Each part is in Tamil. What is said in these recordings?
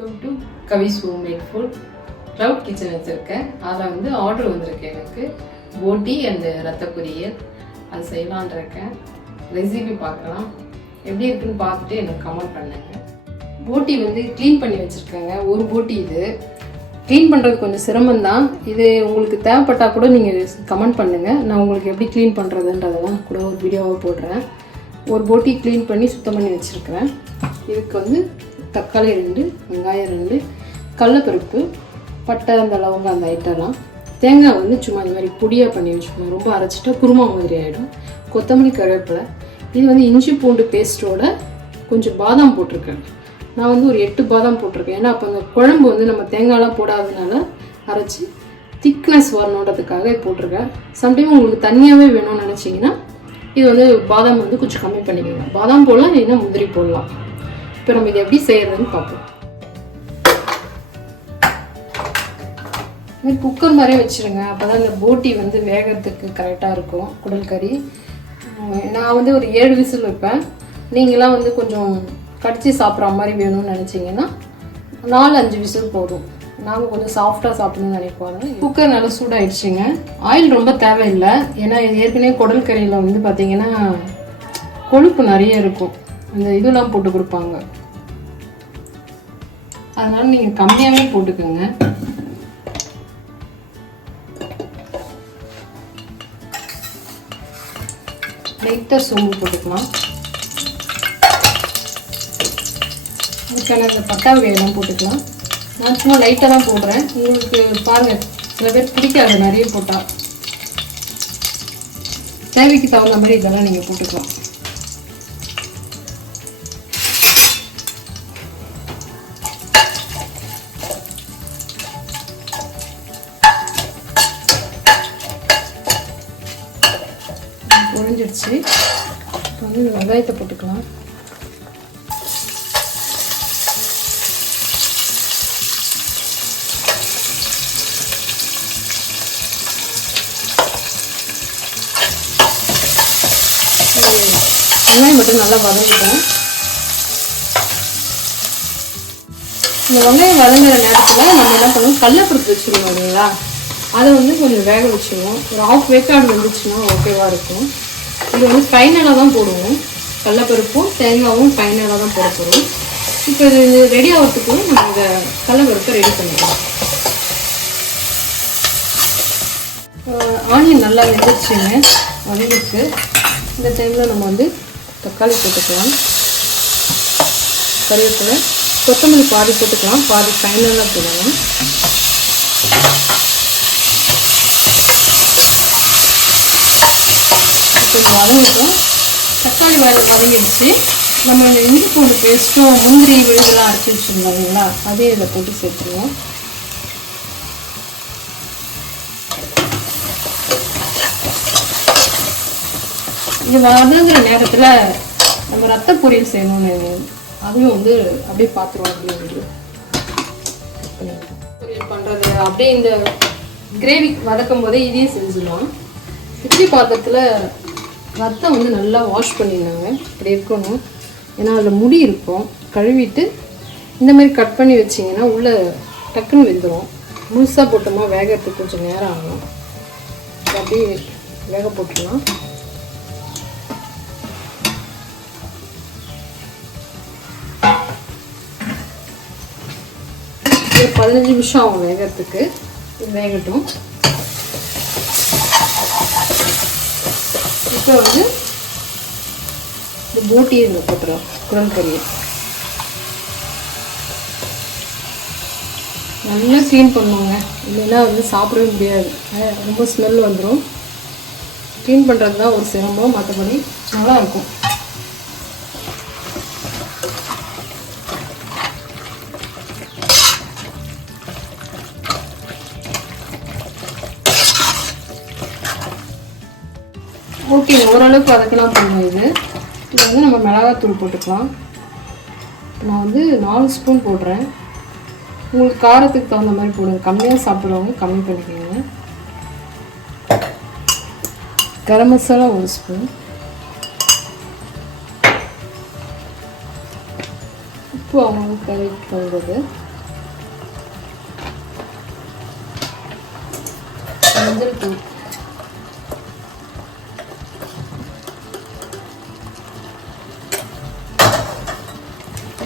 Welcome to Swiss homemade food. Cloud kitchen வச்சுருக்கேன். அதில் வந்து ஆர்டர் வந்திருக்கு எனக்கு போட்டி அண்ட் ரத்த பொரியல். அது செய்யலான் இருக்கேன். ரெசிபி பார்க்கலாம். எப்படி இருக்குன்னு பார்த்துட்டு எனக்கு கமெண்ட் பண்ணுங்க. போட்டி வந்து க்ளீன் பண்ணி வச்சுருக்கேங்க. ஒரு போட்டி இது க்ளீன் பண்ணுறது கொஞ்சம் சிரமம்தான். இது உங்களுக்கு தேவைப்பட்டால் கூட நீங்கள் கமெண்ட் பண்ணுங்கள். நான் உங்களுக்கு எப்படி க்ளீன் பண்ணுறதுன்றதெல்லாம் கூட ஒரு வீடியோவாக போடுறேன். ஒரு போட்டி க்ளீன் பண்ணி சுத்தம் பண்ணி வச்சுருக்கிறேன். இதுக்கு வந்து தக்காளி 2, வெங்காயம் 2, கடலைப்பருப்பு, பட்டை, அந்த லவங்கம், அந்த ஐட்டம்லாம், தேங்காய் வந்து சும்மா இந்த மாதிரி பொடியாக பண்ணி வச்சுக்கணும். ரொம்ப அரைச்சிட்டா குருமா மாதிரி ஆகிடும். கொத்தமல்லி, கருவேப்பிலை. இது வந்து இஞ்சி பூண்டு பேஸ்ட்டோட கொஞ்சம் பாதாம் போட்டிருக்கேன். நான் வந்து ஒரு 8 பாதாம் போட்டிருக்கேன். ஏன்னா அப்போ அந்த குழம்பு வந்து நம்ம தேங்காயெலாம் போடாததுனால அரைச்சி திக்னஸ் வரணுன்றதுக்காக போட்டிருக்கேன். சம்டைம் உங்களுக்கு தனியாகவே வேணும்னு நினச்சிங்கன்னா இது வந்து பாதாம் வந்து கொஞ்சம் கம்மி பண்ணிக்கோங்க. பாதாம் போடலாம், இல்லைன்னா முந்திரி போடலாம். இப்போ நம்ம இதை எப்படி செய்யறதுன்னு பார்ப்போம். இது குக்கர் மாதிரியே வச்சுருங்க. அப்போ தான் இந்த போட்டி வந்து வேகிறதுக்கு கரெக்டாக இருக்கும். குடல் கறி நான் வந்து ஒரு 7 விசில் வைப்பேன். நீங்களாம் வந்து கொஞ்சம் கடிச்சு சாப்பிட்ற மாதிரி வேணும்னு நினச்சிங்கன்னா 4-5 விசில் போதும். நாங்கள் கொஞ்சம் சாஃப்டாக சாப்பிடணும்னு நினைப்போம். குக்கர் நல்லா சூடாகிடுச்சுங்க. ஆயில் ரொம்ப தேவையில்லை. ஏன்னா ஏற்கனவே குடல் கறியில் வந்து பார்த்திங்கன்னா கொழுப்பு நிறைய இருக்கும். அந்த இதெல்லாம் போட்டு கொடுப்பாங்க. அதனால நீங்கள் கம்மியாகவே போட்டுக்கோங்க. லைட்டாக சோம்பு போட்டுக்கலாம். அதுக்கான இந்த பட்டை வகையெல்லாம் போட்டுக்கலாம். நான் சும்மா லைட்டாக தான் போடுறேன். உங்களுக்கு பாருங்கள், சில பேர் பிடிக்காது நிறைய போட்டால். தேவைக்கு தகுந்த மாதிரி இதெல்லாம் நீங்கள் போட்டுக்கலாம். பொரிஞ்சிடுச்சு. இப்போ வந்து இந்த வெங்காயத்தை போட்டுக்கலாம். வெங்காயம் மட்டும் நல்லா வதங்கிட்டோம். இந்த வெங்காயம் வதங்குற நேரத்தில் நம்ம என்ன பண்ணுவோம், கடலைப்பருப்பு வச்சுருவோம் இல்லைங்களா, அதை வந்து கொஞ்சம் வேக வச்சுருவோம். ஒரு 1/2 வேக்காடு வந்துச்சுன்னா ஓகேவாக இருக்கும். இது வந்து ஃபைனலாக தான் போடுவோம். கடலைப்பருப்பும் தேங்காயும் ஃபைனலாக தான் போட போகிறோம். இப்போ இது ரெடி ஆகிறதுக்கு நம்ம இந்த கடலைப்பருப்பை ரெடி பண்ணிக்கலாம். ஆனியன் நல்லா வெந்துருச்சுங்க, வதங்கிருக்கு. இந்த டைமில் நம்ம வந்து தக்காளி போட்டுக்கலாம். கருவேப்பிலை, கொத்தமல்லி பாதி போட்டுக்கலாம், பாதி ஃபைனலாக போடலாம். இப்போ வதங்கிட்டோம். தக்காளி வதங்கிடுச்சு. நம்ம இந்த இஞ்சி பூண்டு பேஸ்ட்டும் முந்திரி விழுதெல்லாம் அரைச்சி வச்சுருந்தோம் இல்லைங்களா, அதே இதில் போட்டு சேர்த்துருவோம். இது வதங்குற நேரத்தில் நம்ம ரத்த பொரியல் செய்யணும்னு அதையும் வந்து அப்படியே பார்த்துருவோம். அப்படியே பொரியல் பண்ணுறது அப்படியே இந்த கிரேவி வதக்கும் போதே இதையும் செஞ்சிடலாம். இட்லி பாத்திரத்தில் ரத்தம் வந்து நல்லா வாஷ் பண்ணிடலாங்க. இப்படி இருக்கணும். ஏன்னா அதில் முடி இருக்கும். கழுவிட்டு இந்த மாதிரி கட் பண்ணி வச்சிங்கன்னா உள்ளே டக்குன்னு வெந்துடும். முழுசாக போட்டோமா வேகிறதுக்கு கொஞ்சம் நேரம் ஆகும். அப்படியே வேக போட்டுடலாம். ஒரு 15 நிமிஷம் ஆகும் வேகிறதுக்கு. இது வேகட்டும். இப்போ வந்து இந்த போட்டியை இதில் போட்டுறோம். குடல் கறியை நல்லா க்ளீன் பண்ணுவாங்க, இல்லைன்னா வந்து சாப்பிடவே முடியாது. ரொம்ப ஸ்மெல் வந்துடும். க்ளீன் பண்ணுறது தான் ஒரு சிரமம், மற்றபடி நல்லாயிருக்கும். ஓகே, ஓரளவுக்கு வதக்கலாம் போடணும். இது வந்து நம்ம மிளகாத்தூள் போட்டுக்கலாம். நான் வந்து 4 ஸ்பூன் போடுறேன். உங்களுக்கு காரத்துக்கு தகுந்த மாதிரி போடுங்க. கம்மியாக சாப்பிட்றவங்க கம்மி பண்ணிக்கோங்க. கரம் மசாலா 1 ஸ்பூன், உப்பு அவங்களுக்கு கரெக்ட் பண்ணுறது. மஞ்சள் தூள்,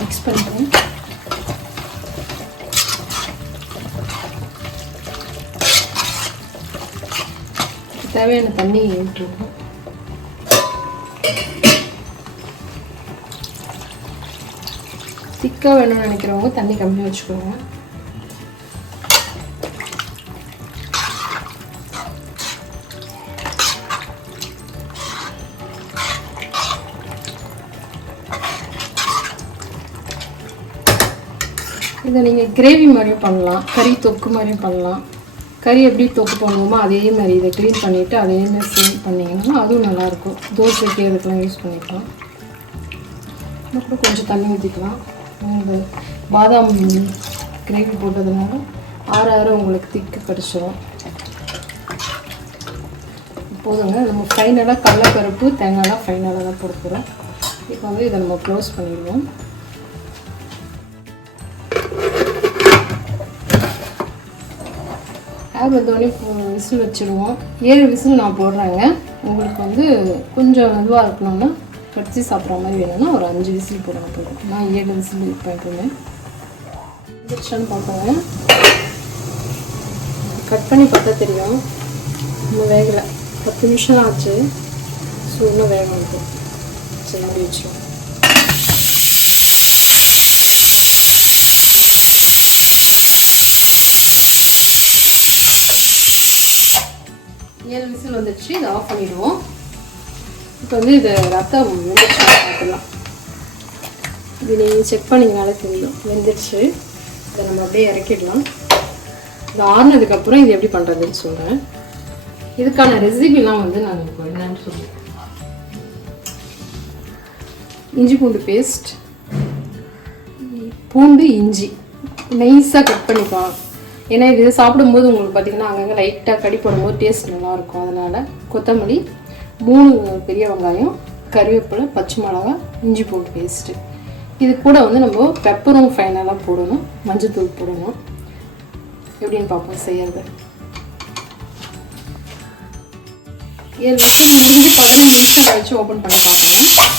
மிக்ஸ் பண்ணிக்கிறேன். தேவையான தண்ணி விட்டுருவோம். திக்காக வேணும்னு நினைக்கிறவங்க தண்ணி கம்மியாக வச்சுக்கோங்க. இதை நீங்கள் கிரேவி மாதிரியும் பண்ணலாம், கறி தொக்கு மாதிரியும் பண்ணலாம். கறி எப்படி தொக்கு பண்ணுவோமோ அதே மாதிரி இதை க்ளீன் பண்ணிவிட்டு அதே மாதிரி சேவ் பண்ணிங்கன்னா அதுவும் நல்லாயிருக்கும். தோசைக்கு அதுக்கெலாம் யூஸ் பண்ணிக்கலாம். அப்புறம் கொஞ்சம் தண்ணி ஊற்றிக்கலாம். இந்த பாதாம் கிரேவி போட்டதுனால ஆற உங்களுக்கு திக்கு கிடச்சிடும். போதுங்க. நம்ம ஃபைனலாக கடலைப்பருப்பு தேங்காய்லாம் ஃபைனலாக தான் போட போகிறோம். இப்போ வந்து இதை நம்ம க்ளோஸ் பண்ணிடுவோம். ஆப் வந்தோடனே விசில் வச்சுருவோம். 7 விசில் நான் போடுறேங்க. உங்களுக்கு வந்து கொஞ்சம் இதுவாக இருக்கணும்னா கடிச்சு சாப்பிட்ற மாதிரி வேணும்னா ஒரு 5 விசில் போடுங்க போதும். நான் 7 விசில் யூஸ் பண்ணிட்டுருந்தேன். இன்ஜெக்ஷன் பார்ப்பேங்க. கட் பண்ணி பார்த்தா தெரியும் இன்னும் வேகலை. 10 நிமிஷம் தான் ஆச்சு. ஸோ இன்னும் வேகம் இருக்கும். சரி, மூடி வச்சுருவோம். விசில் வந்துடுச்சு. இதை ஆஃப் பண்ணிடுவோம். இப்போ வந்து இதை ரத்தம் வெந்துடுச்சு பார்த்துக்கலாம். இது நீங்கள் செக் பண்ணிங்கனாலே தெரியும் வெந்துடுச்சு. இதை நம்ம அப்படியே இறக்கிடலாம். இது ஆறுனதுக்கப்புறம் இது எப்படி பண்ணுறதுன்னு சொல்கிறேன். இதுக்கான ரெசிபிலாம் வந்து நான் இப்போ என்னன்னு சொல்லுவேன். இஞ்சி பூண்டு பேஸ்ட், பூண்டு இஞ்சி நைஸாக கட் பண்ணிக்கலாம். ஏன்னா இது சாப்பிடும்போது உங்களுக்கு பார்த்திங்கன்னா அங்கங்கே லைட்டாக கடி போடும்போது டேஸ்ட் நல்லாயிருக்கும். அதனால் கொத்தமல்லி, 3 பெரிய வெங்காயம், கருவேப்பிலை, பச்சை மிளகாய், இஞ்சி பூண்டு பேஸ்ட்டு. இது கூட வந்து நம்ம பெப்பரும் ஃபைனலாக போடணும், மஞ்சள் தூள் போடணும். எப்படின்னு பார்ப்போம் செய்யறது. 7 நிமிஷம் முடிஞ்சு 15 நிமிஷம் கழிச்சு ஓப்பன் பண்ணி பார்க்கலாம்.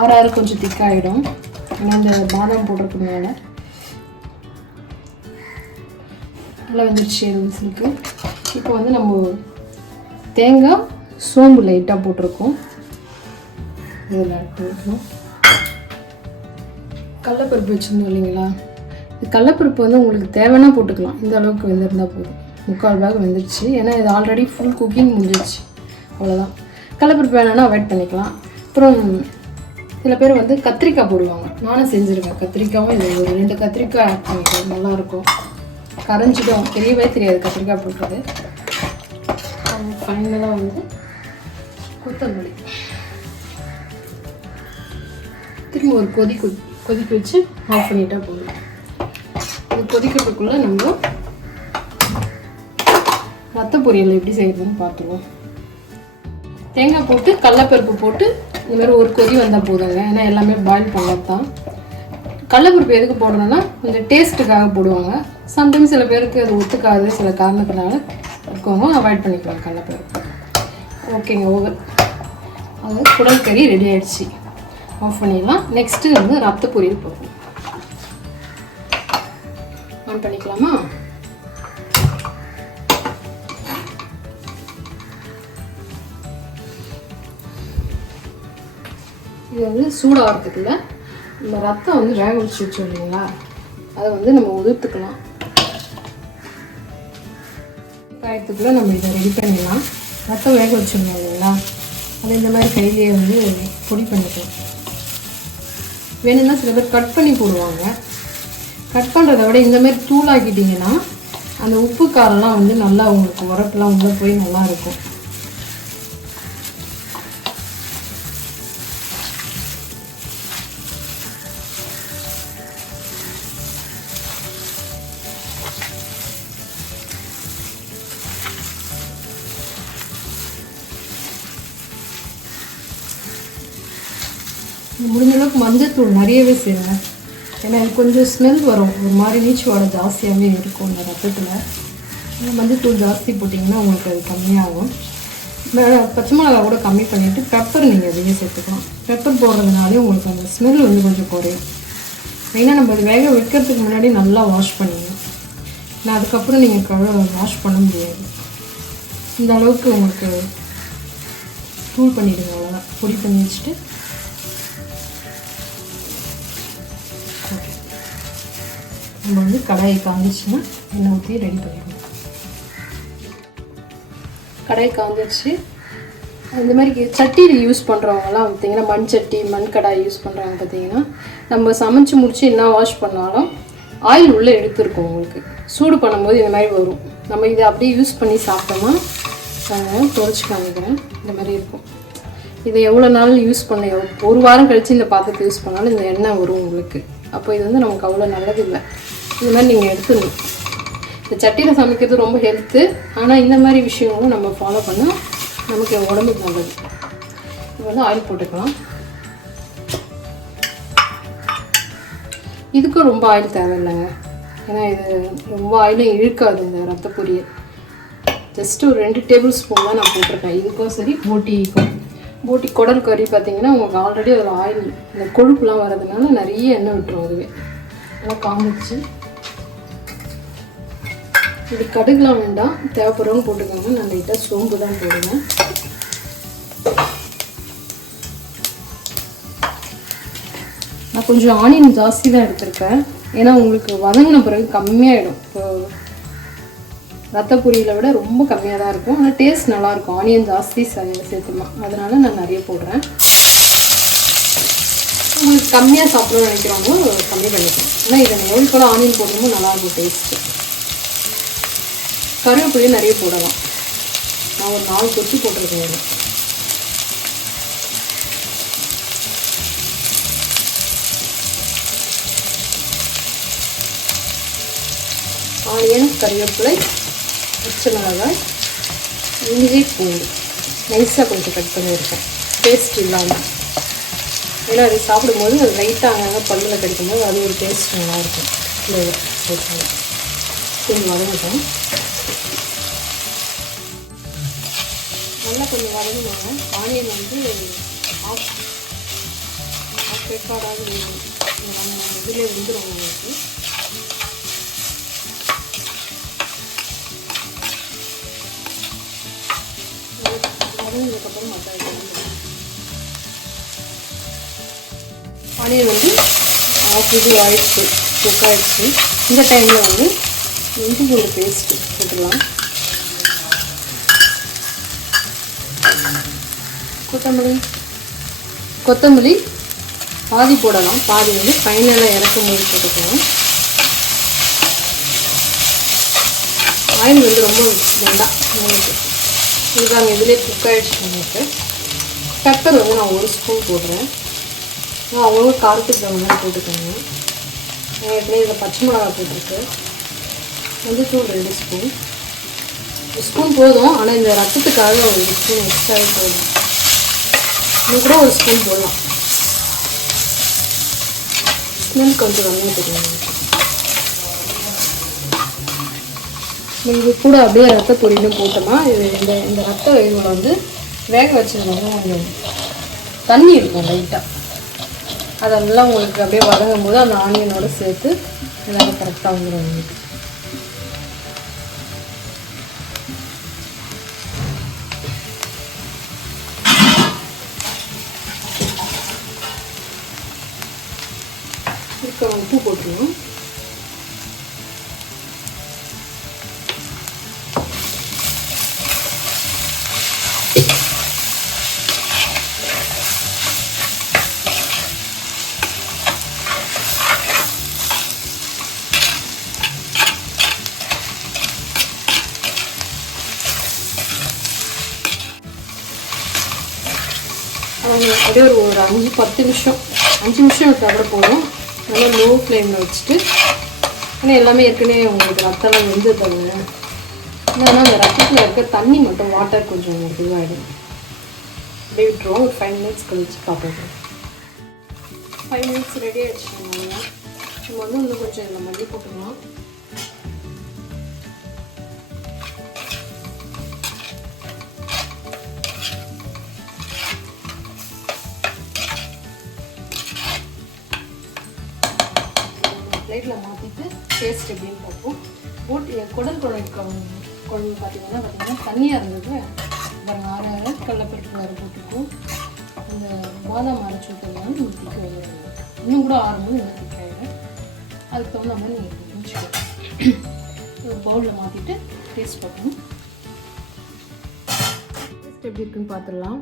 ஆறாறு கொஞ்சம் திக்காகிடும். ஏன்னா இந்த பாதாம் போடுறதுனால நல்லா வந்துடுச்சு 7 விசிலுக்கு. இப்போ வந்து நம்ம தேங்காய், சோம்பு லைட்டாக போட்டிருக்கோம். இதில் ஆட் பண்ணிக்கணும். கடலைப்பருப்பு வச்சுருந்தோம் இல்லைங்களா, இது கடலைப்பருப்பு வந்து உங்களுக்கு தேவைன்னா போட்டுக்கலாம். இந்த அளவுக்கு வெந்திருந்தால் போதும். 3/4 பாகம் வெந்துடுச்சு. ஏன்னா இது ஆல்ரெடி ஃபுல் குக்கிங் முடிஞ்சிடுச்சு. அவ்வளோதான். கடலைப்பருப்பு வேணும்னா அவாய்ட் பண்ணிக்கலாம். அப்புறம் சில பேர் வந்து கத்திரிக்காய் போடுவாங்க. நானும் செஞ்சுருக்கேன். கத்திரிக்காயும் இது ஒரு 2 கத்திரிக்காய் ஆட் பண்ணிக்கலாம். நல்லாயிருக்கும். கரைஞ்சிடும், தெரியவே தெரியாது கத்திரிக்காய் போடுறது. ஃபைனலாக வந்து கொத்தமல்லி திரும்ப ஒரு கொதிக்க வச்சு ஆஃப் பண்ணிட்டா போதும். இது கொதிக்கிறதுக்குள்ளே நம்ம ரத்த பொரியல் எப்படி செய்யறதுன்னு பார்த்துருவோம். தேங்காய் போட்டு கடலைப்பருப்பு போட்டு இந்த மாதிரி ஒரு கொதி வந்தால் போதுங்க. ஏன்னா எல்லாமே பாயில் பண்ணது தான். கடலைப்பருப்பு எதுக்கு போடணும்னா கொஞ்சம் டேஸ்ட்டுக்காக போடுவாங்க. சம்டைம்ஸ் சில பேருக்கு அது ஒத்துக்காது, சில காரணத்தினால இருக்கவங்க அவாய்ட் பண்ணிக்கலாம் கடலைப்பருப்பு. ஓகேங்க, ஓவர். அது குடல் கறி ரெடி ஆகிடுச்சு. ஆஃப் பண்ணிடலாம். நெக்ஸ்ட்டு வந்து ரத்த பொரியல் போடுவோம். ஆன் பண்ணிக்கலாமா? இது வந்து சூடாகிறதுக்குள்ள இந்த ரத்தம் வந்து வேக வச்சு வச்சோம் இல்லைங்களா, அதை வந்து நம்ம உதிர்த்துக்கலாம். காயத்துக்குள்ளே நம்ம இதை ரெடி பண்ணிடலாம். ரத்தம் வேக வச்சுருந்தோம் இல்லைங்களா, அதை இந்த மாதிரி கையிலேயே வந்து பொடி பண்ணிக்கலாம். வேணும்னா சில பேர் கட் பண்ணி போடுவாங்க. கட் பண்ணுறத விட இந்த மாதிரி தூளாக்கிட்டிங்கன்னா அந்த உப்பு காரெல்லாம் வந்து நல்லா உங்களுக்கு உரப்பெல்லாம் உள்ளே போய் நல்லாயிருக்கும். முடிஞ்ச அளவுக்கு மஞ்சத்தூள் நிறையவே செய்வேன். ஏன்னா எனக்கு கொஞ்சம் ஸ்மெல் வரும், ஒரு மாதிரி நீச்சு வாடை ஜாஸ்தியாகவே இருக்கும் இந்த ரத்தத்தில். மஞ்சத்தூள் ஜாஸ்தி போட்டிங்கன்னா உங்களுக்கு அது கம்மியாகும். பச்சை மிளகா கூட கம்மி பண்ணிவிட்டு பெப்பர் நீங்கள் அதையே சேர்த்துக்கலாம். பெப்பர் போடுறதுனாலே உங்களுக்கு அந்த ஸ்மெல் வந்து கொஞ்சம் குறையும். மெயினாக நம்ம அது வேக வைக்கிறதுக்கு முன்னாடி நல்லா வாஷ் பண்ணிடணும். நான் அதுக்கப்புறம் நீங்கள் வாஷ் பண்ண முடியாது. இந்த அளவுக்கு உங்களுக்கு தூள் பண்ணிவிடுங்க. அவ்வளோதான், பொடி பண்ணி வச்சுட்டு ஓகே. நம்ம வந்து கடாயை காஞ்சிச்சுன்னா எண்ணெய் ஊற்றி ரெடி பண்ணிடணும். கடாய் காஞ்சிச்சு. இந்த மாதிரி சட்டியில் யூஸ் பண்ணுறவங்கலாம் பார்த்திங்கன்னா மண் சட்டி, மண் கடாய் யூஸ் பண்ணுறவங்க பார்த்திங்கன்னா நம்ம சமைச்சு முடிச்சு என்ன வாஷ் பண்ணாலும் ஆயில் உள்ளே எடுத்துருக்கோம். உங்களுக்கு சூடு பண்ணும்போது இந்த மாதிரி வரும். நம்ம இதை அப்படியே யூஸ் பண்ணி சாப்பிட்டோமா துடைச்சி காமிக்கிறேன். இந்த மாதிரி இருக்கும். இதை எவ்வளோ நாள் யூஸ் பண்ண, ஒரு வாரம் கழித்து இந்த பாத்திரத்தை யூஸ் பண்ணாலும் இந்த எண்ணெய் வரும் உங்களுக்கு. அப்போ இது வந்து நமக்கு அவ்வளோ நல்லது இல்லை. இது மாதிரி நீங்கள் எடுத்துடணும். இந்த சட்டியில் சமைக்கிறது ரொம்ப ஹெல்த்து. ஆனால் இந்த மாதிரி விஷயங்களும் நம்ம ஃபாலோ பண்ணால் நமக்கு உடம்புக்கு நல்லது. இது வந்து ஆயில் போட்டுக்கலாம். இதுக்கும் ரொம்ப ஆயில் தேவையில்லைங்க. ஏன்னா இது ரொம்ப ஆயிலும் இழுக்காது இந்த ரத்த பொரியல். ஜஸ்ட்டு ஒரு 2 டேபிள் ஸ்பூன் தான் நான் போட்டிருக்கேன். இதுக்கும் சரி போட்டிக்கும். போட்டி குடல் கறி பார்த்திங்கன்னா உங்களுக்கு ஆல்ரெடி அதில் ஆயில், இந்த கொழுப்புலாம் வர்றதுனால நிறைய எண்ணெய் விட்டுரும். அதுவே நல்லா காமிச்சு. இது கடுகுலாம் வேண்டாம், தேவைப்படுறவங்க போட்டுக்கோங்க. நான் லைட்டாக சோம்பு தான் போடுவேன். நான் கொஞ்சம் ஆனியன் ஜாஸ்தி தான் எடுத்திருக்கேன். ஏன்னா உங்களுக்கு வதங்கின பிறகு கம்மியாகிடும். இப்போ ரத்த பொரியலை விட ரொம்ப கம்மியாக தான் இருக்கும். ஆனால் டேஸ்ட் நல்லாயிருக்கும். ஆனியன் ஜாஸ்தி சேர்த்துமா, அதனால நான் நிறைய போடுறேன். உங்களுக்கு கம்மியாக சாப்பிடணும்னு நினைக்கிறவங்க கம்மி பண்ணிக்கலாம். ஆனால் இதை எவ்வளோ ஆனியன் போடுறோமோ நல்லாயிருக்கும் டேஸ்ட்டு. கருவேப்பிலையும் நிறைய போடலாம். நான் ஒரு 4 கொத்தி போட்டிருக்கேன். ஆனியன், கருவேப்பிலை, பச்சை மிளகாய், இஞ்சி, பூண்டு நைஸாக கொஞ்சம் கட் பண்ணியிருக்கேன், டேஸ்ட் இல்லாமல். ஏன்னா அது சாப்பிடும்போது அது லைட்டாக அங்கங்கே பல்லில் கிடைக்கும்போது அது ஒரு டேஸ்ட் நல்லாயிருக்கும். ஃப்ளேவர் கொஞ்சம் வதங்கட்டும். நல்லா கொஞ்சம் வதங்குவாங்க. ஆனியன் வந்து ஆஃப் ரெக்கார்டாக இதிலே வந்துடும் உங்களுக்கு. வதங்கினதுக்கப்புறம் மற்ற ஆனியன் வந்து ஆஃப் இது ஆயிடுச்சு, குக் ஆகிடுச்சு. இந்த டைமில் வந்து இஞ்சி பூண்டு பேஸ்ட்டு போட்டுடலாம். கொத்தமல்லி பாதி போடலாம், பாதி வந்து ஃபைனலாக இறக்கும் போது போட்டுக்கலாம். ஆயில் வந்து ரொம்ப வேண்டாம் உங்களுக்கு. இதுதாங்க இதிலே குக் ஆகிடுச்சு உங்களுக்கு. பெப்பர் வந்து நான் 1 ஸ்பூன் போடுறேன். அவ்வளோ காரத்துக்கு தகுந்த மாதிரி போட்டுக்கோங்க. ஏற்கனவே இதில் பச்சை மிளகா போட்டிருக்கு. மஞ்சத்தூள் 2 ஸ்பூன். 1 ஸ்பூன் போதும். ஆனால் இந்த ரத்தத்துக்காக ஒரு 1 ஸ்பூன் எக்ஸ்ட்ராவே போதும். இன்னும் கூட 1 ஸ்பூன் போடலாம். ஸ்மெல் கொஞ்சம் கம்மியாக தெரியும். இது கூட அப்படியே ரத்த பொரியலும் போட்டோமா, இது இந்த ரத்த வகைகளை வந்து வேக வச்சதுனால கொஞ்சம் தண்ணி இருக்கும் லைட்டாக. அதெல்லாம் உங்களுக்கு அப்படியே வதங்கும் போது அந்த ஆனியனோடு சேர்த்து எல்லாம் கரெக்டாக வந்துடும் உங்களுக்கு. இப்போ உப்பு போட்டுருவோம். அப்படியே ஒரு 5-10 நிமிஷம் 5 நிமிஷம் விட்டு போதும். நல்லா லோ ஃப்ளேமில் வச்சுட்டு, ஏன்னா எல்லாமே ஏற்கனவே உங்களுக்கு ரத்தம்லாம் வெந்து தருங்க. என்னன்னா அந்த ரத்தத்தில் இருக்க தண்ணி மட்டும் வாட்டர் கொஞ்சம் உங்களுக்கு இதுவாகிடும். அப்படியே விட்டுருவோம். ஒரு 5 மினிட்ஸ் கழிச்சு பார்ப்போம். 5 மினிட்ஸ் ரெடி ஆகிடுச்சுங்க. நம்ம வந்து இன்னும் கொஞ்சம் இதில் மல்லி போட்டுக்கலாம். பிளேட்டில் மாற்றிட்டு டேஸ்ட் எப்படின்னு பார்ப்போம். குடல் குழம்பு பார்த்தீங்கன்னா தண்ணியாக இருந்தது. பாருங்கள், ஆற கடலைப்பருப்பு வேறு போட்டுக்கும். இந்த பாதாம் அரைச்சி ஊற்றுறதுனால நீங்கள் திக்க வைங்க. இன்னும் கூட ஆறும்போது இன்னும் திக்காயிடும். அதுக்கு தகுந்த மாதிரி நீங்கள் முடிச்சுக்கணும். ஒரு பவுலில் மாற்றிட்டு டேஸ்ட் பார்க்கணும். டேஸ்ட் எப்படி இருக்குன்னு பார்த்துடலாம்.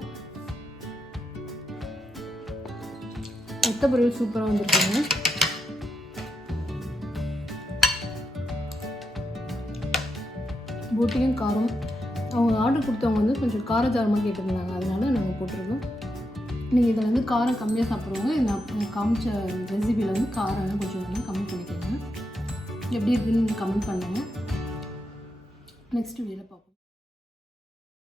ரத்த பொரியல் சூப்பராக வந்துருக்குங்க. போட்டியும் காரம், அவங்க ஆர்டர் கொடுத்தவங்க வந்து கொஞ்சம் காரசாரமாக கேட்டிருந்தாங்க, அதனால நாங்கள் போட்டிருக்கோம். நீங்கள் இதில் வந்து காரம் கம்மியாக சாப்பிட்றவங்க நான் காமிச்ச ரெசிபியில் வந்து காரம் கொஞ்சம் கம்மி பண்ணிக்கோங்க. எப்படி இருக்குன்னு கமெண்ட் பண்ணுங்கள். நெக்ஸ்ட் வீடியோவில் பார்ப்போம்.